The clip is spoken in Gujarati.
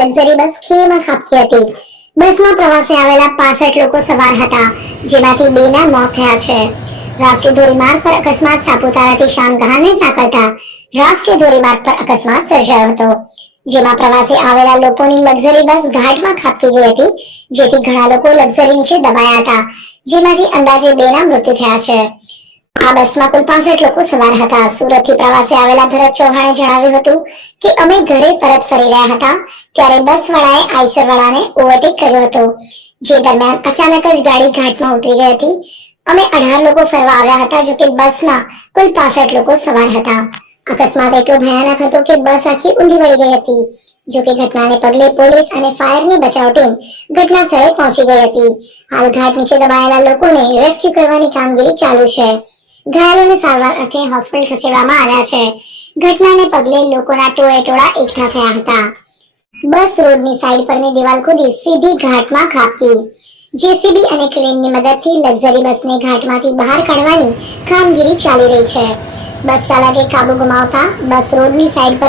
લક્ઝરી બસ ખીણમાં ખાબકી હતી। બસમાં પ્રવાસે આવેલા 65 લોકો સવાર હતા, જેમાંથી 2 ના મોત થયા છે। રાષ્ટ્રીય ધોરીમાર્ગ પર અકસ્માત સાપુતારાથી શામગહાને સાંકળતા રાષ્ટ્રીય ધોરીમાર્ગ પર અકસ્માત સર્જાયો હતો, જેમાં પ્રવાસે આવેલા લોકોની લક્ઝરી બસ ઘાટમાં ખાબકી ગઈ હતી, જેથી ઘણા લોકો લક્ઝરી નીચે દબાયા હતા, જેમાંથી અંદાજે 2 ના મૃત્યુ થયા છે। આ બસમાં કુલ 65 લોકો સવાર હતા। સુરતથી પ્રવાસે આવેલા ભરત ચૌહાણે જણાવ્યું હતું કે અમે ઘરે પરત ફરી રહ્યા હતા ત્યારે બસવાળાએ આઈસરવાળાને ઓવરટેક કર્યો હતો, જે દરમિયાન અચાનક જ ગાડી ઘાટમાં ઉતરી ગઈ હતી। અમે 18 લોકો ફરવા આવ્યા હતા, જો કે બસમાં કુલ 65 લોકો સવાર હતા। અકસ્માત એટલો ભયાનક હતો કે બસ આખી ઊંધી વળી ગઈ હતી। જો કે ઘટનાને પગલે પોલીસ અને ફાયરની બચાવ ટીમ ઘટના સ્થળે પહોંચી ગઈ હતી। હાલ ઘાટ નીચે દબાયેલા લોકોને રેસ્ક્યુ કરવાની કામગીરી ચાલુ છે। ઘાયલોને સારવાર અર્થે હોસ્પિટલ ખસેડવામાં આવ્યા છે। ઘટનાને પગલે લોકોના ટોળેટોળા એકઠા થયા હતા। બસ રોડની સાઈડ પરની દીવાલ કૂદી સીધી ઘાટમાં ખાબકી। જેસીબી અને ક્રેનની મદદથી લક્ઝરી બસને ઘાટમાંથી બહાર કાઢવાની કામગીરી ચાલી રહી છે। બસ ચાલકે કાબુ ગુમાવતા બસ રોડની સાઈડ પર